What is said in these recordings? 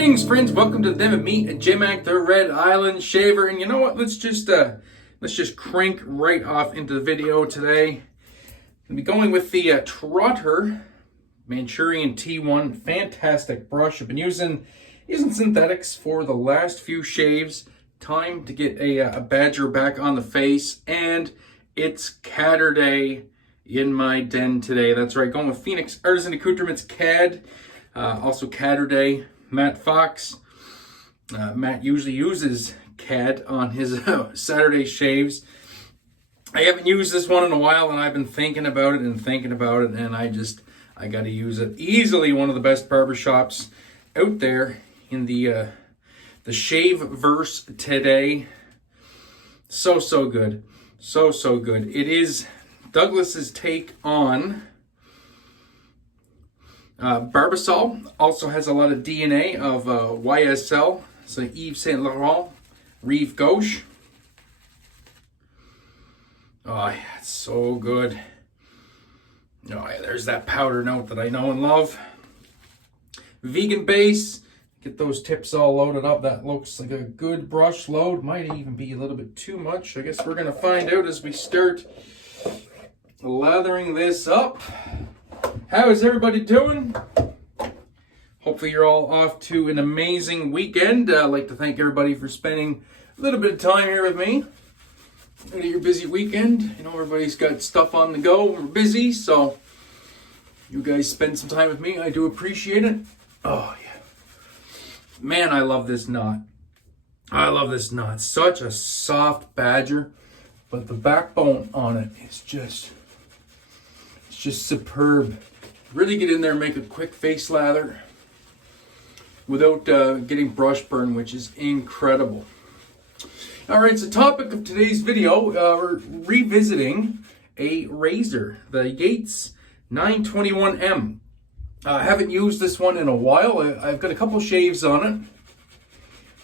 Greetings, friends. Welcome to them and me, Jmac, the Red Island Shaver. And you know what? Let's just crank right off into the video today. I'll be going with the Trotter Manchurian T1. Fantastic brush. I've been using synthetics for the last few shaves. Time to get a badger back on the face, and it's Catter Day in my den today. That's right, going with Phoenix Artisan Accoutrements CAD. Also Catter Day. Matt Fox. Matt usually uses CAD on his Saturday shaves. I haven't used this one in a while, and I've been thinking about it, and I got to use it. Easily one of the best barbershops out there in the shave-verse today. So good. So good. It is Douglas's take on Barbasol. Also has a lot of DNA of YSL. So Yves Saint Laurent, Rive Gauche. Oh, yeah, it's so good. Oh, yeah, there's that powder note that I know and love. Vegan base. Get those tips all loaded up. That looks like a good brush load. Might even be a little bit too much. I guess we're going to find out as we start lathering this up. How is everybody doing? Hopefully you're all off to an amazing weekend. I'd like to thank everybody for spending a little bit of time here with me. At your busy weekend. You know, everybody's got stuff on the go. We're busy, so you guys spend some time with me. I do appreciate it. Oh, yeah. Man, I love this knot. Such a soft badger, but the backbone on it is just superb. Really get in there and make a quick face lather without getting brush burn, which is incredible. All right, so topic of today's video, we're revisiting a razor, the Yates 921M. I haven't used this one in a while. I've got a couple shaves on it,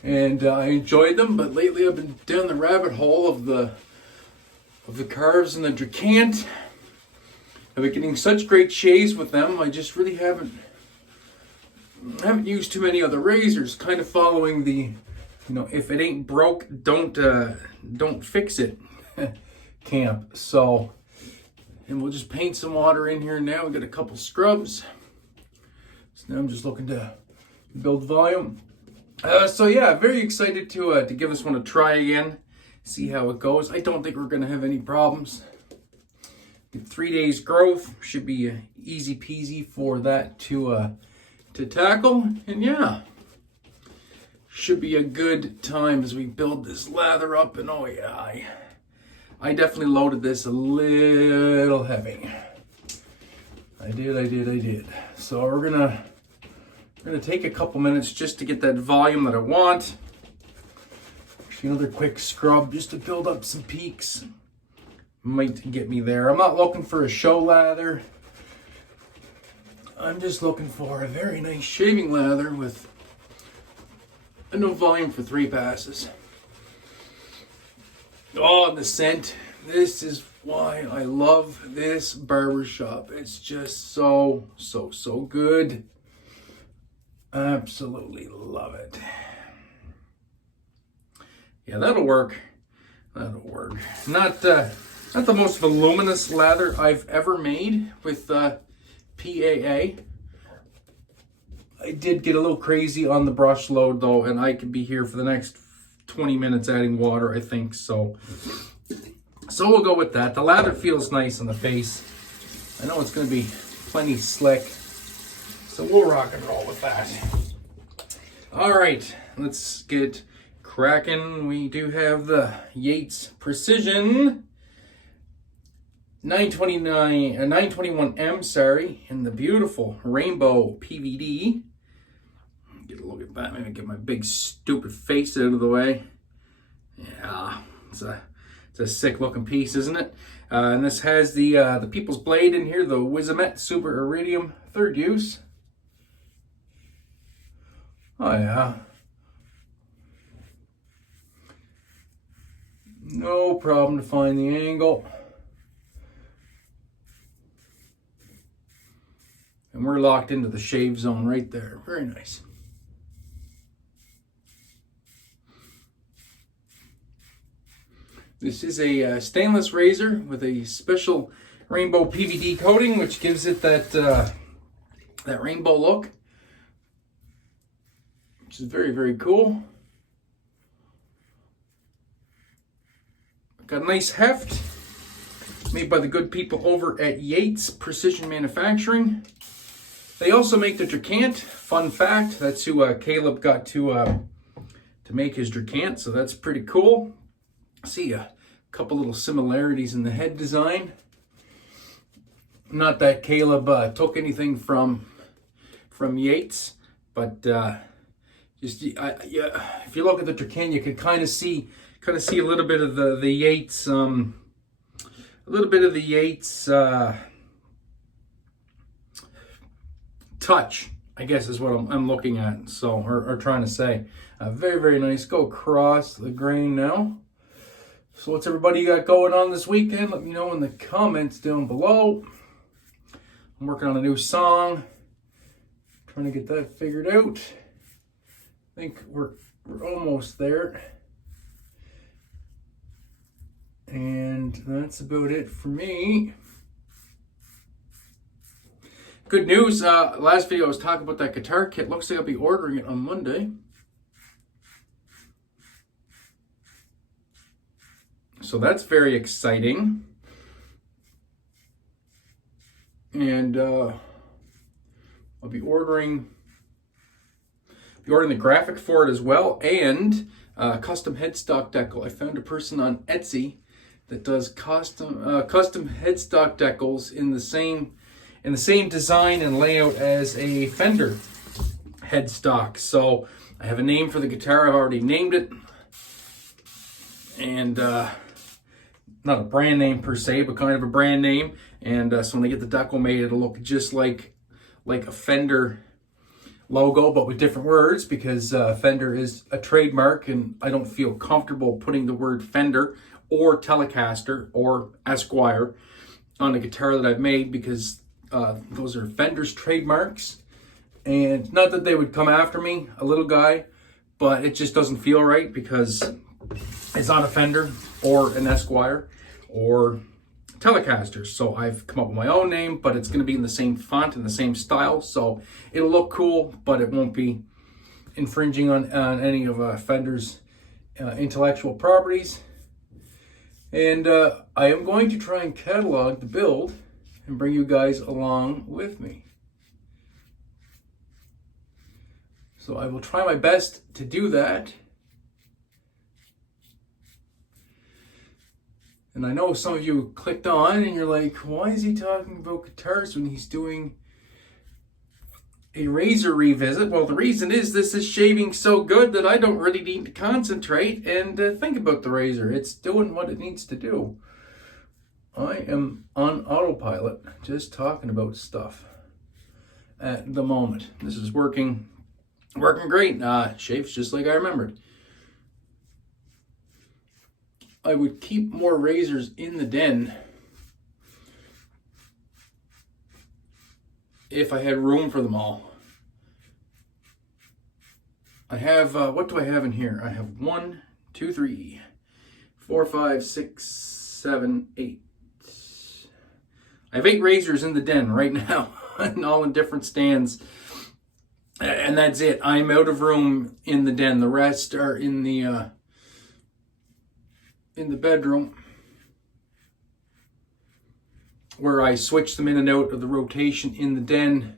and I enjoyed them, but lately I've been down the rabbit hole of the carves and the Dracant. I've been getting such great shaves with them. I just really haven't used too many other razors. Kind of following the, if it ain't broke, don't fix it camp. So, and we'll just paint some water in here now. We got a couple scrubs. So now I'm just looking to build volume. So yeah, very excited to give this one a try again. See how it goes. I don't think we're gonna have any problems. 3 days growth should be easy peasy for that to tackle, and yeah, should be a good time as we build this lather up. And oh yeah, I definitely loaded this a little heavy. I did. So we're gonna take a couple minutes just to get that volume that I want. Actually, another quick scrub just to build up some peaks. Might get me there. I'm not looking for a show lather. I'm just looking for a very nice shaving lather with enough volume for 3 passes. Oh, and the scent. This is why I love this barbershop. It's just so good. Absolutely love it. Yeah, that'll work. Not the most voluminous lather I've ever made with PAA. I did get a little crazy on the brush load though, and I could be here for the next 20 minutes adding water, I think. So we'll go with that. The lather feels nice on the face. I know it's going to be plenty slick, so we'll rock and roll with that. All right, let's get cracking. We do have the Yates Precision 921M, in the beautiful rainbow PVD. Get a look at that. Maybe get my big stupid face out of the way. Yeah, it's a sick looking piece, isn't it? And this has the People's Blade in here, the Wizamet Super Iridium 3rd use. Oh yeah. No problem to find the angle. And we're locked into the shave zone right there. Very nice. This is a stainless razor with a special rainbow PVD coating, which gives it that that rainbow look, which is very, very cool. Got a nice heft made by the good people over at Yates Precision Manufacturing. They also make the Dracant. Fun fact, that's who Caleb got to make his Dracant, so that's pretty cool. See a couple little similarities in the head design. Not that Caleb took anything from Yates, but just if you look at the Dracant, you can kind of see a little bit of the Yates, touch, I guess is what I'm looking at. So or trying to say. Very, very nice. Go across the grain now. So what's everybody got going on this weekend? Let me know in the comments down below. I'm working on a new song. Trying to get that figured out. I think we're almost there. And that's about it for me. Good news. Last video I was talking about that guitar kit. Looks like I'll be ordering it on Monday. So that's very exciting. And I'll be ordering the graphic for it as well, and custom headstock decal. I found a person on Etsy that does custom headstock decals in the same design and layout as a Fender headstock. So I have a name for the guitar. I've already named it, and not a brand name per se, but kind of a brand name. And so when they get the decal made, it'll look just like a Fender logo, but with different words, because Fender is a trademark, and I don't feel comfortable putting the word Fender or Telecaster or Esquire on a guitar that I've made, because those are Fender's trademarks. And not that they would come after me, a little guy, but it just doesn't feel right, because it's not a Fender or an Esquire or Telecaster. So I've come up with my own name, but it's going to be in the same font and the same style, so it'll look cool, but it won't be infringing on any of Fender's intellectual properties. And I am going to try and catalog the build and bring you guys along with me. So I will try my best to do that. And I know some of you clicked on and you're like, why is he talking about guitars when he's doing a razor revisit? Well, the reason is this is shaving so good that I don't really need to concentrate and think about the razor. It's doing what it needs to do. I am on autopilot, just talking about stuff at the moment. This is working great. Shaves just like I remembered. I would keep more razors in the den if I had room for them all. I have, what do I have in here? I have 1, 2, 3, 4, 5, 6, 7, 8. I have 8 razors in the den right now, and all in different stands. And that's it. I'm out of room in the den. The rest are in the bedroom, where I switch them in and out of the rotation in the den.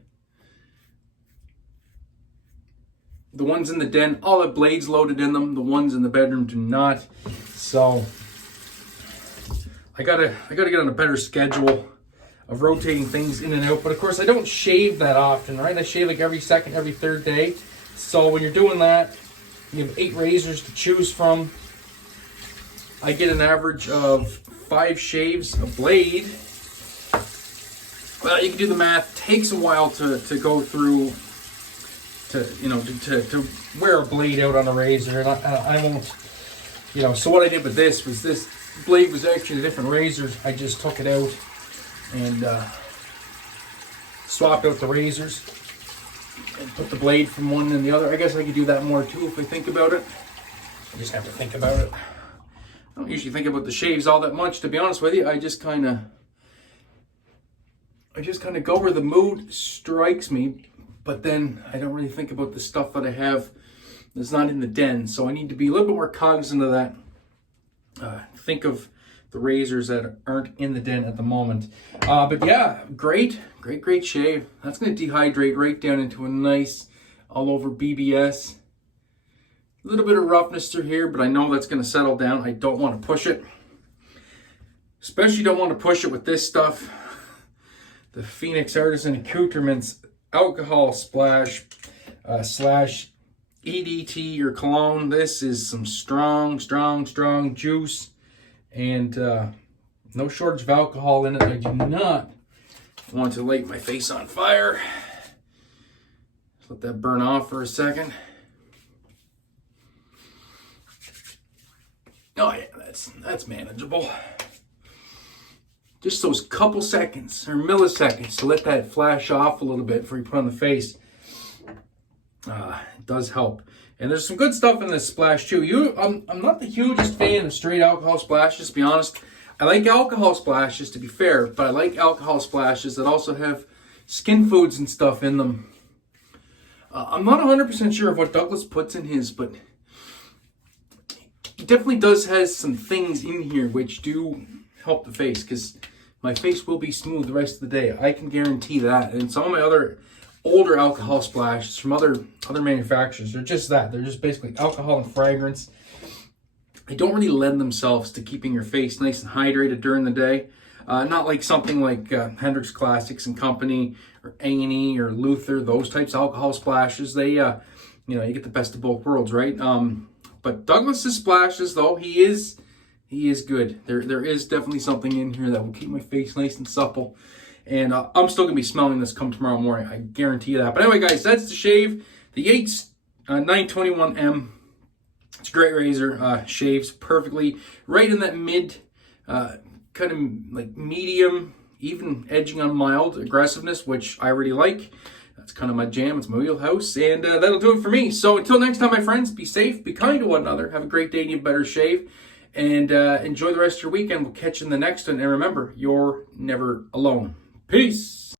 The ones in the den all have blades loaded in them. The ones in the bedroom do not. So I gotta get on a better schedule of rotating things in and out. But of course I don't shave that often, right? I shave like every second, every third day. So when you're doing that, you have 8 razors to choose from. I get an average of 5 shaves a blade. Well, you can do the math. It takes a while to go through, to wear a blade out on a razor, and I won't, So what I did with this was, this blade was actually a different razor. I just took it out and swapped out the razors and put the blade from one and the other. I guess I could do that more too if I think about it. I just have to think about it. don't usually think about the shaves all that much, to be honest with you. I just kind of go where the mood strikes me, but then I don't really think about the stuff that I have that's not in the den. So I need to be a little bit more cognizant of that. Think of the razors that aren't in the den at the moment. But yeah, great shave. That's going to dehydrate right down into a nice all over BBS. A little bit of roughness through here, but I know that's going to settle down. I don't want to push it. Especially don't want to push it with this stuff. The Phoenix Artisan Accoutrements Alcohol Splash slash EDT or cologne. This is some strong juice. And no shortage of alcohol in it. I do not want to light my face on fire. Just let that burn off for a second. Oh yeah, that's manageable. Just those couple seconds or milliseconds to let that flash off a little bit before you put on the face. It does help. And there's some good stuff in this splash too. I'm not the hugest fan of straight alcohol splashes, to be honest. I like alcohol splashes, to be fair, but I like alcohol splashes that also have skin foods and stuff in them. I'm not 100% sure of what Douglas puts in his, but it definitely has some things in here which do help the face, because my face will be smooth the rest of the day. I can guarantee that. And some of my other older alcohol splashes from other manufacturers, they're just that. They're just basically alcohol and fragrance. They don't really lend themselves to keeping your face nice and hydrated during the day. Not like something like Hendrix Classics and Company or A&E or Luther, those types of alcohol splashes. They, you get the best of both worlds, right? But Douglas's splashes, though, he is good. There is definitely something in here that will keep my face nice and supple. And I'm still going to be smelling this come tomorrow morning. I guarantee you that. But anyway, guys, that's the shave. The Yates 921M. It's a great razor. Shaves perfectly. Right in that mid, kind of like medium, even edging on mild aggressiveness, which I really like. That's kind of my jam. It's my wheelhouse. And that'll do it for me. So until next time, my friends, be safe. Be kind to one another. Have a great day and a better shave. And enjoy the rest of your weekend. We'll catch you in the next one. And remember, you're never alone. Peace.